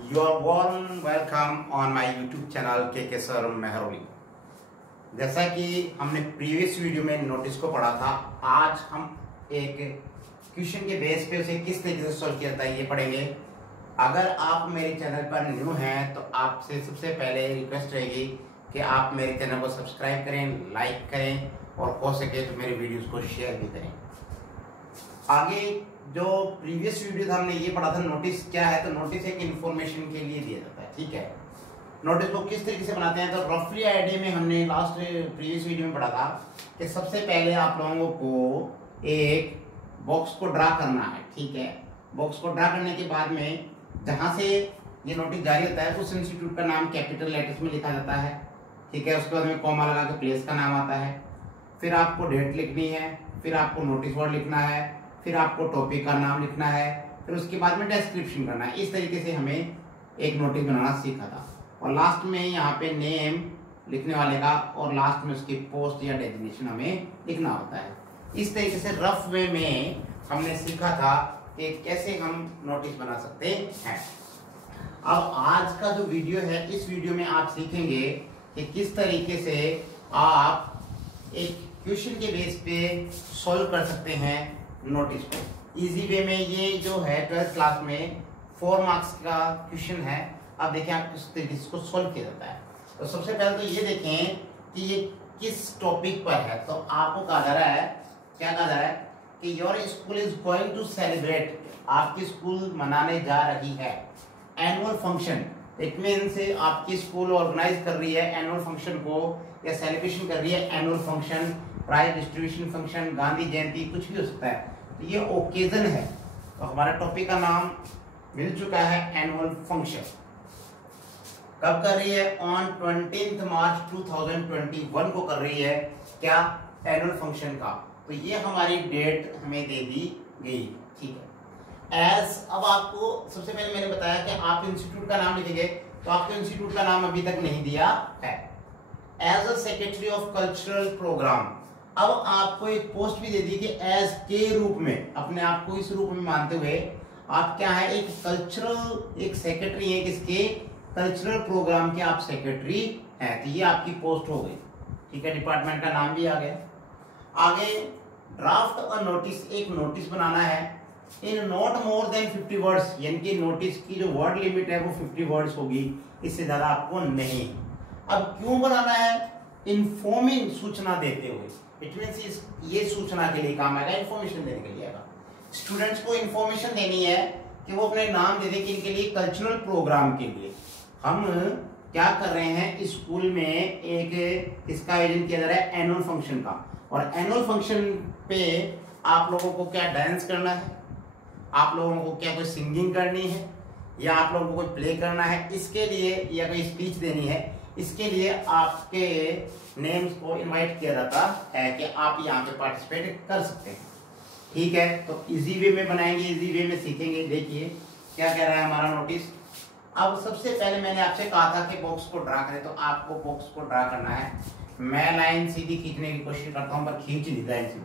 You are warm welcome on my YouTube channel के sir Mehrauli. जैसा कि हमने प्रीवियस वीडियो में नोटिस को पढ़ा था, आज हम एक क्वेश्चन के बेस पे उसे किस तरीके से सॉल्व किया जाता है ये पढ़ेंगे। अगर आप मेरे चैनल पर न्यू हैं तो आपसे सबसे पहले रिक्वेस्ट रहेगी कि आप मेरे चैनल को सब्सक्राइब करें, लाइक करें और हो सके तो मेरे वीडियोस को शेयर भी करें। आगे जो प्रीवियस वीडियो था हमने ये पढ़ा था नोटिस क्या है, तो नोटिस एक इन्फॉर्मेशन के लिए दिया जाता है। ठीक है, नोटिस को किस तरीके से बनाते हैं तो रफली आइडिया में हमने लास्ट प्रीवियस वीडियो में पढ़ा था कि सबसे पहले आप लोगों को एक बॉक्स को ड्रा करना है। ठीक है, बॉक्स को ड्रा करने के बाद में जहां से ये नोटिस जारी होता है उस इंस्टीट्यूट का नाम कैपिटल लेटर्स में लिखा जाता है। ठीक है, उसके बाद में कॉमा लगा के प्लेस का नाम आता है, फिर आपको डेट लिखनी है, फिर आपको नोटिस वर्ड लिखना है, फिर आपको टॉपिक का नाम लिखना है, फिर उसके बाद में डिस्क्रिप्शन करना है। इस तरीके से हमें एक नोटिस बनाना सीखा था और लास्ट में यहाँ पे नेम लिखने वाले का और लास्ट में उसकी पोस्ट या डेजिग्नेशन हमें लिखना होता है। इस तरीके से रफ वे में हमने सीखा था कि कैसे हम नोटिस बना सकते हैं। अब आज का जो वीडियो है, इस वीडियो में आप सीखेंगे कि किस तरीके से आप एक क्वेश्चन के बेस पे सॉल्व कर सकते हैं नोटिस को इजी वे में। ये जो है 12th क्लास में 4 मार्क्स का क्वेश्चन है। अब देखें आप किस तरीके से इसको सॉल्व किया जाता है। तो सबसे पहले तो ये देखें कि ये किस टॉपिक पर है। तो आपको कहा जा रहा है, क्या कहा जा रहा है कि your school is going to celebrate, आपकी स्कूल मनाने जा रही है एनुअल फंक्शन। इट मीन्स आपकी स्कूल ऑर्गेनाइज कर रही है एनुअल फंक्शन को या सेलिब्रेशन कर रही है annual function, prize distribution function, Gandhi Jayanti, कुछ भी हो सकता है। तो ये ओकेजन है, तो हमारा टॉपिक का नाम मिल चुका है एनुअल फंक्शन। कब कर रही है? ऑन 20 मार्च 2021 को कर रही है क्या? एनुअल फंक्शन का। तो ये हमारी डेट हमें दे दी गई। ठीक है, एज अब आपको सबसे पहले मैंने बताया कि आप इंस्टीट्यूट का नाम लिखेंगे, तो आपको इंस्टीट्यूट का नाम अभी तक नहीं दिया है। As a secretary of cultural programme, अब आपको एक पोस्ट भी दे दी कि एज के रूप में, अपने आप को इस रूप में मानते हुए आप क्या है, एक कल्चरल, एक सेक्रेटरी है किसके? कल्चरल प्रोग्राम के आप सेक्रेटरी हैं। तो ये आपकी पोस्ट हो गई। ठीक है, डिपार्टमेंट का नाम भी आ गया। आगे ड्राफ्ट और नोटिस, एक नोटिस बनाना है in not more than 50 words, यानी कि नोटिस की जो वर्ड लिमिट है वो 50 वर्ड्स होगी, इससे ज्यादा आपको नहीं। अब क्यों बनाना है? इन्फॉर्मिंग, सूचना देते हुए। इट मीन्स ये सूचना के लिए काम आएगा, इन्फॉर्मेशन देने के लिए आएगा। स्टूडेंट्स को इन्फॉर्मेशन देनी है कि वो अपने नाम दे दे किनके लिए? कल्चरल प्रोग्राम के लिए। हम क्या कर रहे हैं, स्कूल में एक इसका आयोजन किया जा रहा है एनुअल फंक्शन का, और एनुअल फंक्शन पे आप लोगों को क्या डांस करना है, आप लोगों को क्या कोई सिंगिंग करनी है, या आप लोगों को कोई प्ले करना है, इसके लिए या कोई स्पीच देनी है, इसके लिए आपके नेम्स को इनवाइट किया जाता है कि आप यहाँ पे पार्टिसिपेट कर सकते हैं। ठीक है, तो इजी वे में बनाएंगे, इजी वे में सीखेंगे। देखिए क्या कह रहा है हमारा नोटिस। अब सबसे पहले मैंने आपसे कहा था कि बॉक्स को ड्रा करें, तो आपको बॉक्स को ड्रा करना है। मैं लाइन सीधी खींचने की कोशिश करता हूँ पर खींच नहीं लाइन सीधी।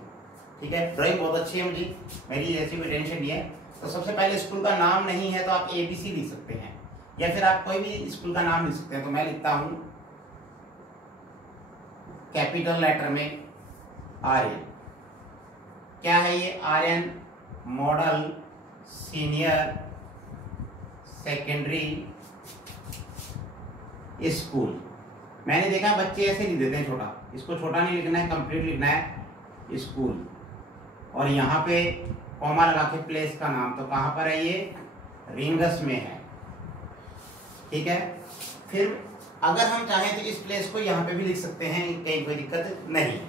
ठीक है, ड्राइंग बहुत अच्छी है मुझे, मेरी ऐसी कोई टेंशन नहीं है। तो सबसे पहले स्कूल का नाम नहीं है तो आप ABC लिख सकते हैं, या फिर आप कोई भी स्कूल का नाम लिख सकते हैं। तो मैं लिखता हूं कैपिटल लेटर में आर्यन। क्या है ये? Aryan model senior secondary school. मैंने देखा बच्चे ऐसे लिख देते हैं छोटा, इसको छोटा नहीं लिखना है, कंप्लीट लिखना है स्कूल, और यहाँ पे कॉमा लगा के प्लेस का नाम। तो कहां पर है ये? रिंगस में है। ठीक है, फिर अगर हम चाहें तो इस प्लेस को यहाँ पे भी लिख सकते हैं, कहीं कोई दिक्कत नहीं।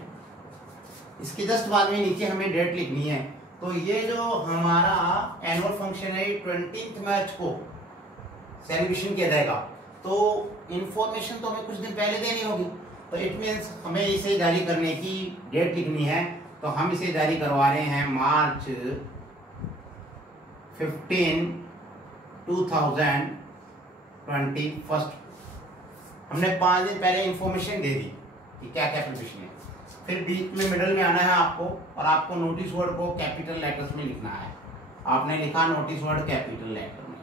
इसके जस्ट बाद में नीचे हमें डेट लिखनी है। तो ये जो हमारा एनुअल फंक्शन है 20 मार्च को सेलिब्रेशन किया जाएगा, तो इंफॉर्मेशन तो हमें कुछ दिन पहले देनी होगी। तो इट मीन्स हमें इसे जारी करने की डेट लिखनी है, तो हम इसे जारी करवा रहे हैं मार्च 15, 2021। हमने 5 दिन पहले इंफॉर्मेशन दे दी कि क्या क्या प्रिपरेशन है। फिर बीच में मिडल में आना है आपको, और आपको नोटिस वर्ड को कैपिटल लेटर्स में लिखना है। आपने लिखा नोटिस वर्ड कैपिटल लेटर में,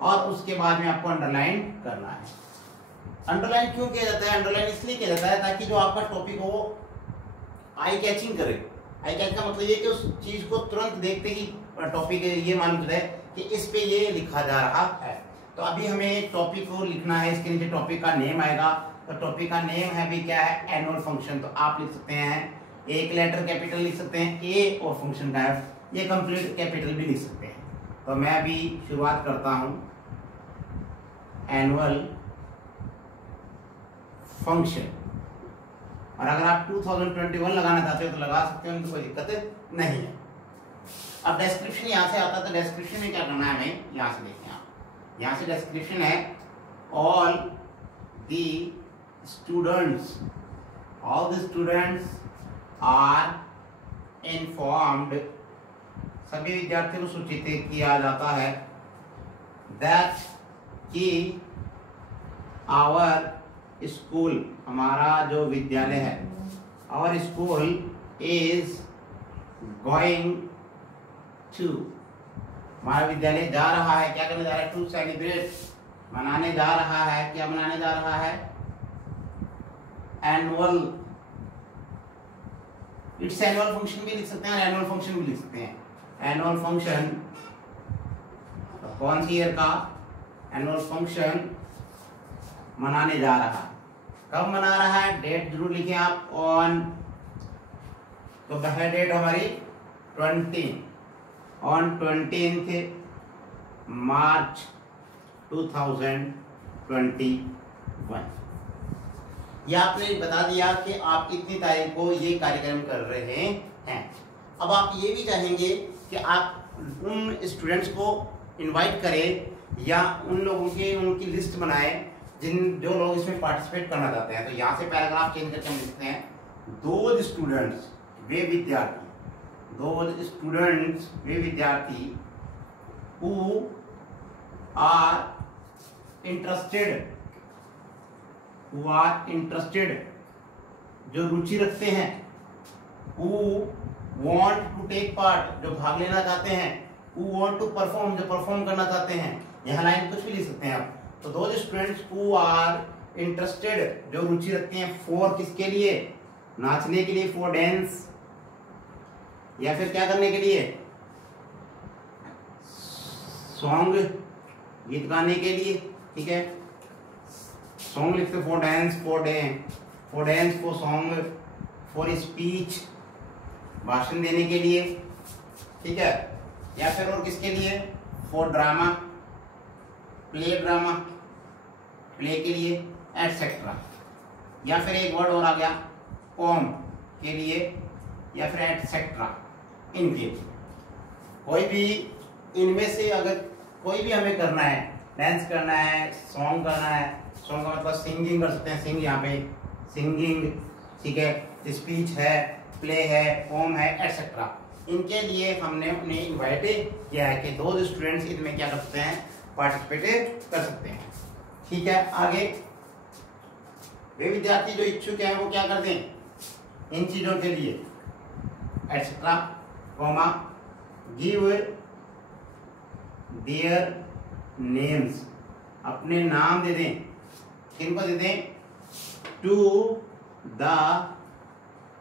और उसके बाद में आपको अंडरलाइन करना है। अंडरलाइन क्यों किया जाता है? अंडरलाइन इसलिए किया जाता है ताकि जो आपका टॉपिक हो आई कैचिंग करे। आई कैच का मतलब ये कि उस चीज को तुरंत देखते ही टॉपिक ये मालूम चले कि इस पे ये लिखा जा रहा है। तो अभी हमें टॉपिक को लिखना है, इसके नीचे टॉपिक का नेम आएगा। तो टॉपिक का नेम है भी क्या है? Annual function. तो आप लिख सकते हैं, एक लेटर कैपिटल लिख सकते हैं ए, और फंक्शन टाइप ये कंप्लीट कैपिटल भी लिख सकते हैं। तो मैं अभी शुरुआत करता हूं, एनुअल फंक्शन। और अगर आप 2021 लगाना चाहते हो तो लगा सकते हो, तो कोई दिक्कत नहीं है। अब डिस्क्रिप्शन यहाँ से आता है, तो डिस्क्रिप्शन में क्या करना है हमें, यहाँ से देखें आप, यहाँ से डिस्क्रिप्शन है all the students are informed, सभी विद्यार्थियों को सूचित किया जाता है दैट कि आवर स्कूल, हमारा जो विद्यालय है, our school is going to, हमारा विद्यालय जा रहा है, क्या करने जा रहा है? टू सेलिब्रेट, मनाने जा रहा है। क्या मनाने जा रहा है? एनुअल, इट्स एनुअल फंक्शन भी लिख सकते हैं, एनुअल फंक्शन भी लिख सकते हैं। एनुअल फंक्शन तो कौन सी ईयर का? एनुअल फंक्शन मनाने जा रहा है। कब मना रहा है? डेट जरूर लिखें आप, ऑन, तो पहले डेट हमारी 20 ऑन 20 मार्च 2021। यह आपने बता दिया कि आप इतनी तारीख को ये कार्यक्रम कर रहे हैं। अब आप ये भी चाहेंगे कि आप उन स्टूडेंट्स को इनवाइट करें या उन लोगों की उनकी लिस्ट बनाएं जो लोग इसमें पार्टिसिपेट करना चाहते हैं। तो यहाँ से पैराग्राफ चेंज करके हम लिखते हैं, दोज स्टूडेंट्स, वे विद्यार्थी, दोज स्टूडेंट्स, वे विद्यार्थी हु आर इंटरेस्टेड, जो रुचि रखते हैं, who want to take part, जो भाग लेना चाहते हैं, हु वांट टू परफॉर्म, जो परफॉर्म करना चाहते हैं। यह लाइन कुछ भी लिख सकते हैं आप। तो those students who are interested, जो रुचि रखते हैं, फॉर किसके लिए? नाचने के लिए, फॉर डांस, या फिर क्या करने के लिए? सॉन्ग, गीत गाने के लिए। ठीक है, सॉन्ग लिखते, for dance, for dance, for song, for speech, भाषण देने के लिए। ठीक है, या फिर और किसके लिए? फॉर ड्रामा, प्ले के लिए, एटसेट्रा। या फिर एक वर्ड और आ गया, पोम के लिए, या फिर एटसेट्रा, इनके लिए। कोई भी इनमें से अगर कोई भी हमें करना है, डांस करना है, सॉन्ग करना है, सॉन्ग का मतलब सिंगिंग कर सकते हैं, सिंग यहाँ पे सिंगिंग, ठीक है, स्पीच है, प्ले है, पोम है, एटसेट्रा, इनके लिए हमने उन्हें इनवाइट किया है कि दो स्टूडेंट्स इनमें क्या कर सकते हैं? पार्टिसिपेट कर सकते हैं। ठीक है, आगे वे विद्यार्थी जो इच्छुक हैं वो क्या करते हैं इन चीजों के लिए? Etcetera, comma, give their names, अपने नाम दे दें। किनको दे दें? टू द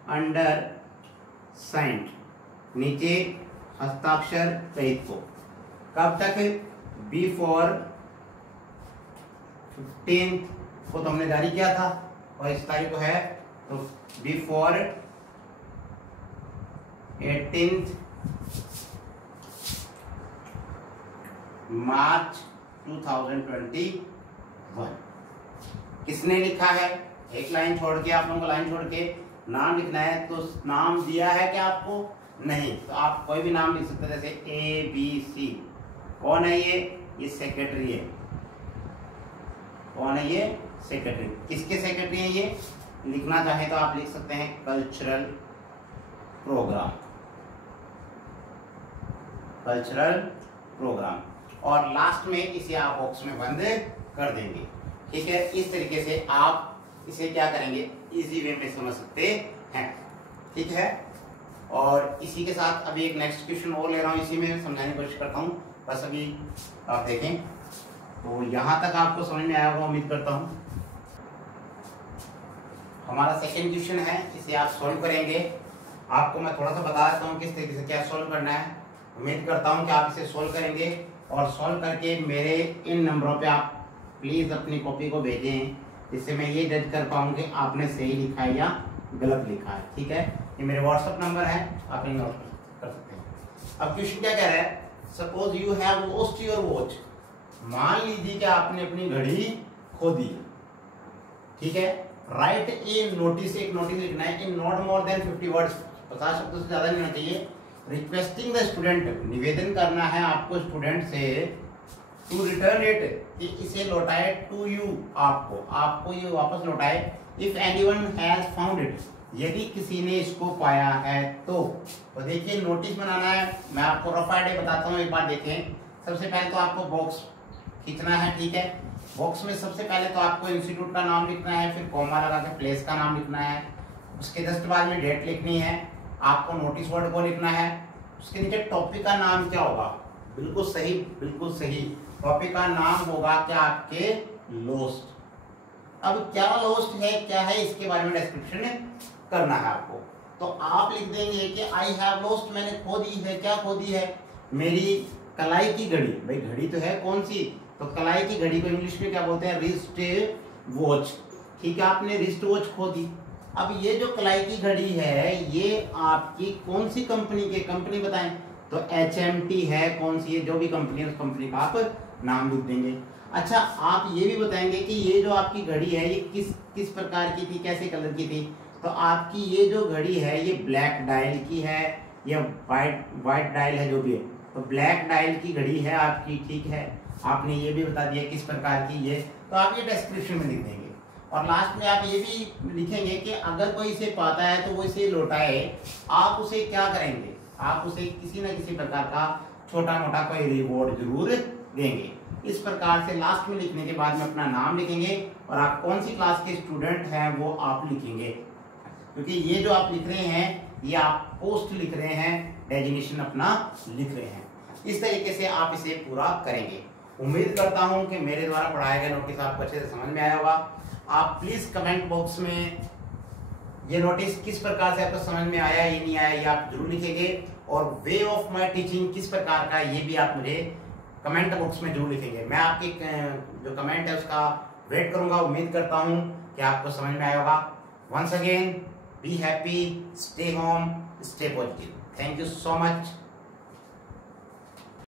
अंडर साइंड, नीचे हस्ताक्षर सहित को। कब तक? बिफोर 15 को तो हमने जारी किया था और इस तारीख को है, तो बिफोर 18 मार्च 2021। किसने लिखा है? एक लाइन छोड़ के, आप लोगों को लाइन छोड़ के नाम लिखना है। तो नाम दिया है क्या आपको? नहीं, तो आप कोई भी नाम लिख सकते हैं, जैसे ABC। कौन है ये सेक्रेटरी है। कौन है ये? सेक्रेटरी। किसके सेक्रेटरी है ये? लिखना चाहे तो आप लिख सकते हैं कल्चरल प्रोग्राम, कल्चरल प्रोग्राम, और लास्ट में इसे आप बॉक्स में बंद कर देंगे। ठीक है, इस तरीके से आप इसे क्या करेंगे? इजी वे में समझ सकते हैं। ठीक है, और इसी के साथ अभी एक नेक्स्ट क्वेश्चन और ले रहा हूँ, इसी में समझाने की कोशिश करता हूँ। बस अभी आप देखें। तो यहाँ तक आपको समझ में आया होगा उम्मीद करता हूँ। हमारा सेकेंड क्वेश्चन है, इसे आप सॉल्व करेंगे। आपको मैं थोड़ा सा बता देता हूँ किस तरीके से क्या सॉल्व करना है। उम्मीद करता हूँ कि आप इसे सॉल्व करेंगे और सॉल्व करके मेरे इन नंबरों पे आप प्लीज़ अपनी कॉपी को भेजें, जिससे मैं ये जज कर पाऊँ कि आपने सही लिखा है या गलत लिखा है। ठीक है, ये मेरे व्हाट्सएप नंबर है, आप इन्हें नोट कर सकते हैं। अब क्वेश्चन क्या कह रहा है, suppose you have lost your watch. मान लीजिए कि आपने अपनी घड़ी खो दी। ठीक है, राइट ए नोटिस, एक नोटिस लिखना है in not more than 50 words, 50 शब्दों से ज्यादा नहीं होना चाहिए। रिक्वेस्टिंग द स्टूडेंट, निवेदन करना है आपको स्टूडेंट से, टू रिटर्न इट, कि इसे लौटाए, टू यू, आपको ये वापस लौटाए। If anyone has found it, यदि किसी ने इसको पाया है तो देखिए नोटिस बनाना है। मैं आपको रफ आइडिया बताता हूँ, एक बार देखें। सबसे पहले तो आपको बॉक्स खींचना है। ठीक है, बॉक्स में सबसे पहले तो आपको इंस्टीट्यूट का नाम लिखना है, फिर कॉमा लगा के प्लेस का नाम लिखना है, उसके जस्ट बाद में डेट लिखनी है, आपको नोटिस वर्ड को लिखना है, उसके नीचे टॉपिक का नाम क्या होगा, बिल्कुल सही, बिल्कुल सही, टॉपिक का नाम होगा क्या आपके लॉस्ट। अब क्या लॉस्ट है, क्या है, इसके बारे में डिस्क्रिप्शन करना है आपको। तो आप लिख देंगे कि आई हैव लॉस्ट, मैंने खो दी है। क्या खो दी है, मेरी कलाई की घड़ी। भाई घड़ी तो है कौन सी, तो कलाई की घड़ी को इंग्लिश में क्या बोलते हैं, रिस्ट वॉच। ठीक है, आपने रिस्ट वॉच खो दी। अब ये जो कलाई की घड़ी है ये आपकी कौन सी कंपनी के, कंपनी बताएं, तो HMT है, कौन सी है, जो भी कंपनी है उस कंपनी का आप नाम लिख देंगे। अच्छा, आप ये भी बताएंगे कि ये जो आपकी घड़ी है ये किस प्रकार की थी, कैसे कलर की थी। तो आपकी ये जो घड़ी है ये ब्लैक डायल की है या वाइट डायल है, जो भी है, तो ब्लैक डायल की घड़ी है आपकी। ठीक है, आपने ये भी बता दिया किस प्रकार की ये, तो आप ये डिस्क्रिप्शन में लिख देंगे। और लास्ट में आप ये भी लिखेंगे कि अगर कोई इसे पाता है तो वो इसे लौटाए। आप उसे क्या करेंगे, आप उसे किसी न किसी प्रकार का छोटा मोटा कोई रिवॉर्ड जरूर देंगे। इस प्रकार से लास्ट में लिखने के बाद में अपना नाम लिखेंगे और आप कौन सी क्लास के स्टूडेंट हैं वो आप लिखेंगे, क्योंकि ये जो आप लिख रहे हैं ये आप पोस्ट लिख रहे हैं, डेजिग्नेशन अपना लिख रहे हैं। इस तरीके से आप इसे पूरा करेंगे। उम्मीद करता हूं कि मेरे द्वारा पढ़ाया गया नोटिस आपको अच्छे से समझ में आया होगा। आप प्लीज कमेंट बॉक्स में ये नोटिस किस प्रकार से आपको समझ में आया, ये नहीं आया, ये आप जरूर लिखेंगे। और वे ऑफ माय टीचिंग किस प्रकार का, ये भी आप मुझे कमेंट बॉक्स में जरूर लिखेंगे। मैं आपकी जो कमेंट है उसका वेट करूंगा। उम्मीद करता हूं कि आपको समझ में आया होगा। Once again, be happy, stay home, stay positive. Thank you so much.